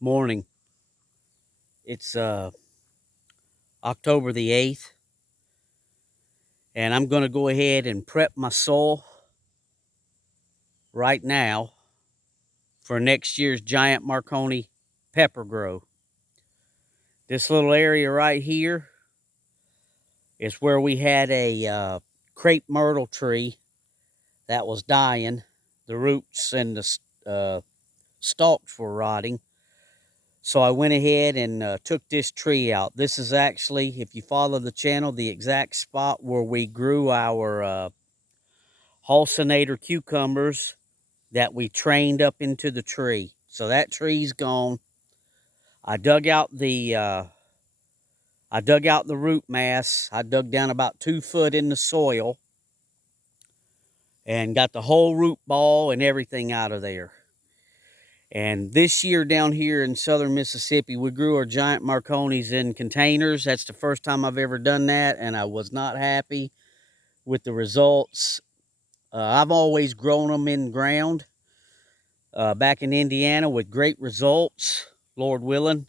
morning. It's October the 8th, and I'm going to go ahead and prep my soil right now for next year's Giant Marconi pepper grow. This little area right here is where we had a crepe myrtle tree that was dying. The roots and the stalks were rotting. So I went ahead and took this tree out. This is actually, if you follow the channel, the exact spot where we grew our halcinator cucumbers that we trained up into the tree. So that tree's gone. I dug out the root mass. I dug down about 2 foot in the soil and got the whole root ball and everything out of there. And this year down here in southern Mississippi, we grew our giant Marconis in containers. That's the first time I've ever done that, and I was not happy with the results. I've always grown them in ground back in Indiana with great results, Lord willing.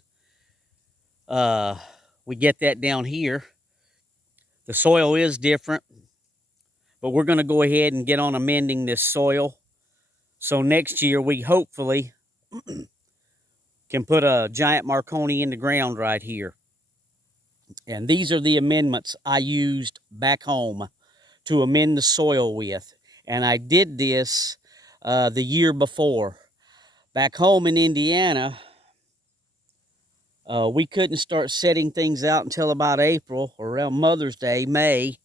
We get that down here. The soil is different, but we're going to go ahead and get on amending this soil. So next year we hopefully can put a giant Marconi in the ground right here. And these are the amendments I used back home to amend the soil with. And I did this the year before. Back home in Indiana, we couldn't start setting things out until about April, or around Mother's Day, May.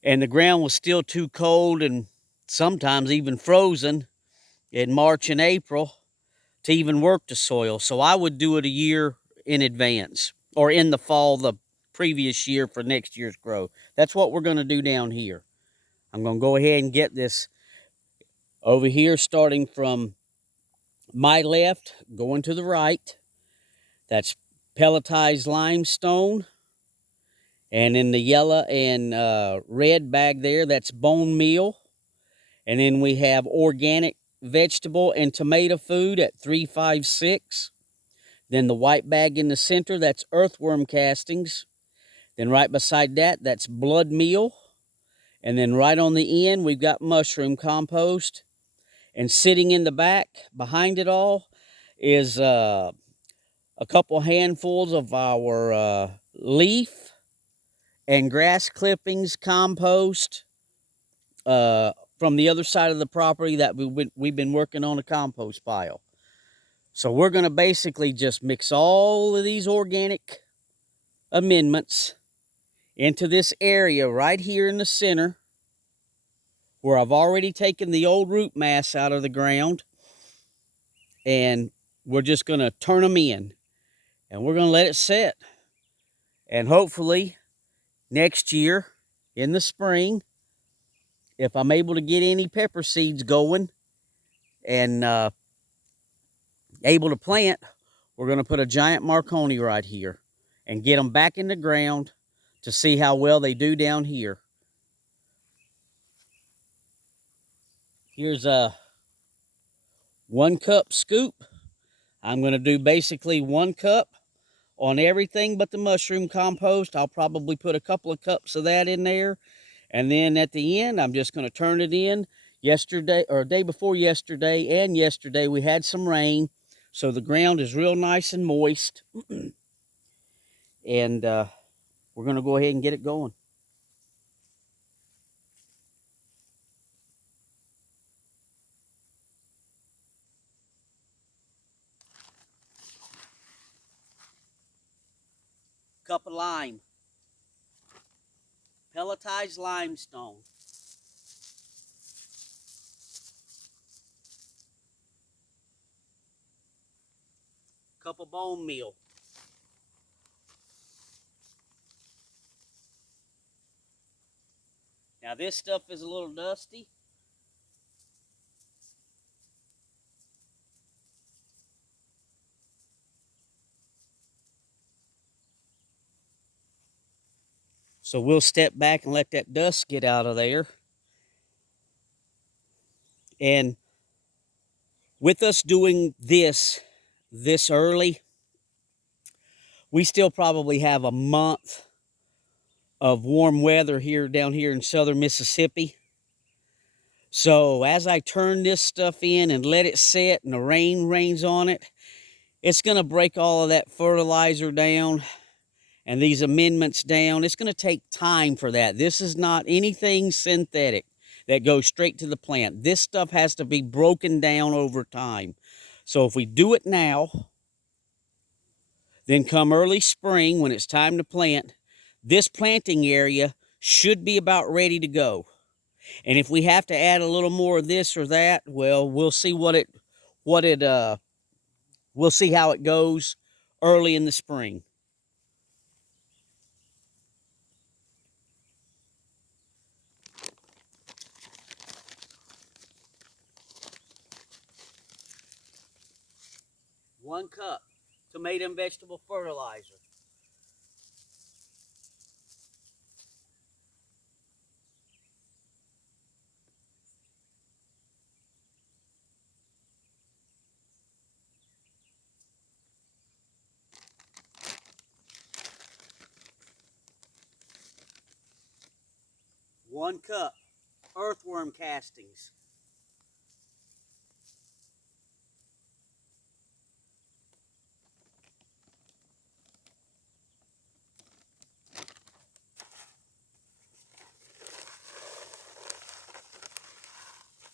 And the ground was still too cold and sometimes even frozen in March and April to even work the soil. So I would do it a year in advance, or in the fall the previous year for next year's growth. That's what we're going to do down here. I'm going to go ahead and get this over here, starting from my left, going to the right. That's pelletized limestone. And in the yellow and red bag there, that's bone meal. And then we have organic vegetable and tomato food at 356. Then the white bag in the center, that's earthworm castings. Then right beside that, that's blood meal. And then right on the end, we've got mushroom compost. And sitting in the back, behind it all, is a couple handfuls of our leaf and grass clippings compost from the other side of the property that we've been working on a compost pile. So we're going to basically just mix all of these organic amendments into this area right here in the center, where I've already taken the old root mass out of the ground, and we're just going to turn them in, and we're going to let it set. And hopefully next year in the spring, if I'm able to get any pepper seeds going and able to plant, we're going to put a giant Marconi right here and get them back in the ground to see how well they do down here. Here's a 1 cup scoop. I'm going to do basically 1 cup on everything but the mushroom compost. I'll probably put a couple of cups of that in there. And then at the end, I'm just going to turn it in. Yesterday, or day before yesterday, and yesterday we had some rain. So the ground is real nice and moist. And we're going to go ahead and get it going. Cup of lime. Pelletized limestone. Cup of bone meal. Now this stuff is a little dusty. So we'll step back and let that dust get out of there. And with us doing this this early, we still probably have a month of warm weather here down here in southern Mississippi. So as I turn this stuff in and let it set and the rain rains on it, it's going to break all of that fertilizer down and these amendments down. It's going to take time for that. This is not anything synthetic that goes straight to the plant. This stuff has to be broken down over time. So if we do it now, then come early spring when it's time to plant, this planting area should be about ready to go. And if we have to add a little more of this or that, well, we'll see we'll see how it goes early in the spring. One cup tomato and vegetable fertilizer. One cup earthworm castings.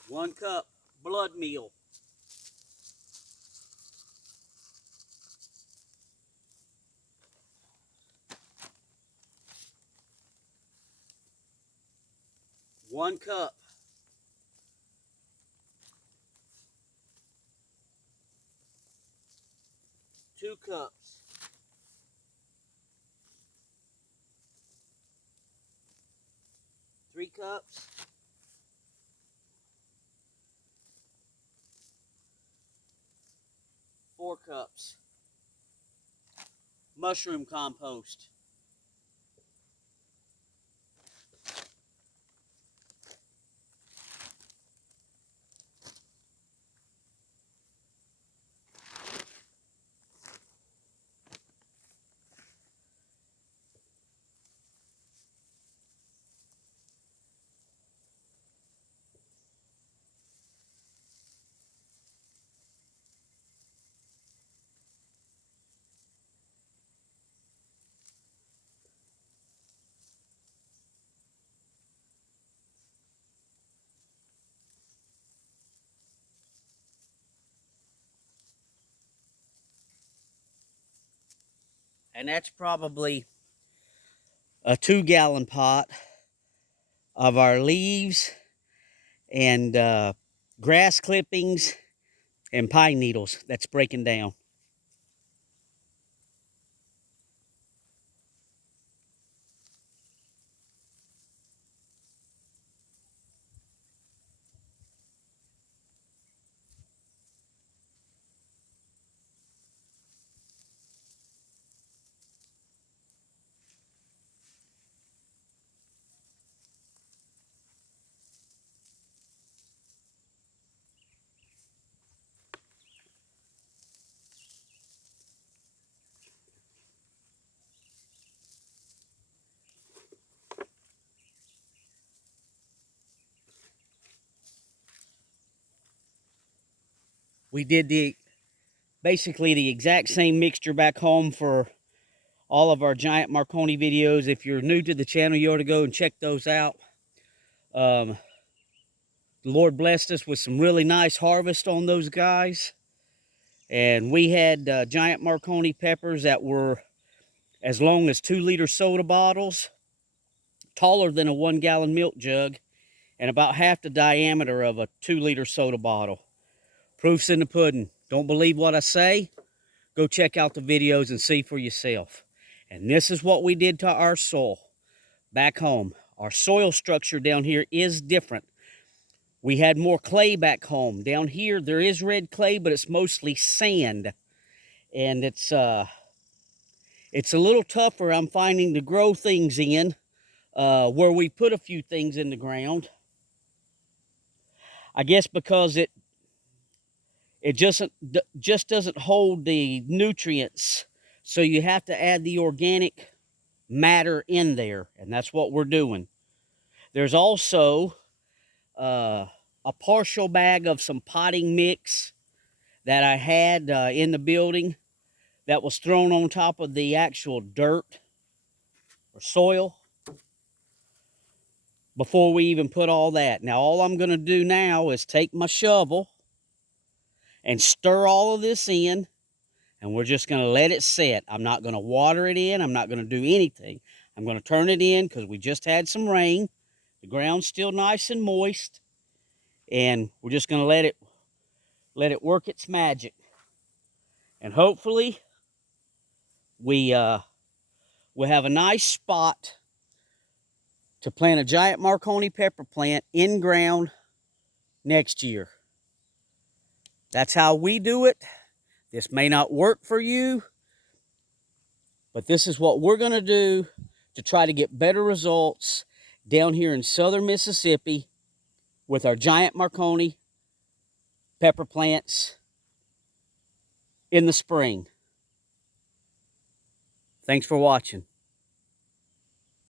One cup blood meal. One cup. Two cups. Three cups. Four cups. Mushroom compost. And that's probably a 2-gallon pot of our leaves and grass clippings and pine needles that's breaking down. We did basically the exact same mixture back home for all of our Giant Marconi videos. If you're new to the channel, you ought to go and check those out. The Lord blessed us with some really nice harvest on those guys. And we had Giant Marconi peppers that were as long as 2-liter soda bottles, taller than a 1-gallon milk jug, and about half the diameter of a 2-liter soda bottle. Proof's in the pudding. Don't believe what I say? Go check out the videos and see for yourself. And this is what we did to our soil back home. Our soil structure down here is different. We had more clay back home. Down here, there is red clay, but it's mostly sand. And it's a little tougher, I'm finding, to grow things in where we put a few things in the ground. I guess because it it just doesn't hold the nutrients. So you have to add the organic matter in there, and that's what we're doing. There's also a partial bag of some potting mix that I had in the building that was thrown on top of the actual dirt or soil before we even put all that. Now, all I'm going to do now is take my shovel and stir all of this in, and we're just going to let it set. I'm not going to water it in. I'm not going to do anything. I'm going to turn it in because we just had some rain. The ground's still nice and moist, and we're just going to let it work its magic. And hopefully we'll have a nice spot to plant a giant Marconi pepper plant in ground next year. That's how we do it. This may not work for you, but this is what we're going to do to try to get better results down here in southern Mississippi with our giant Marconi pepper plants in the spring. Thanks for watching.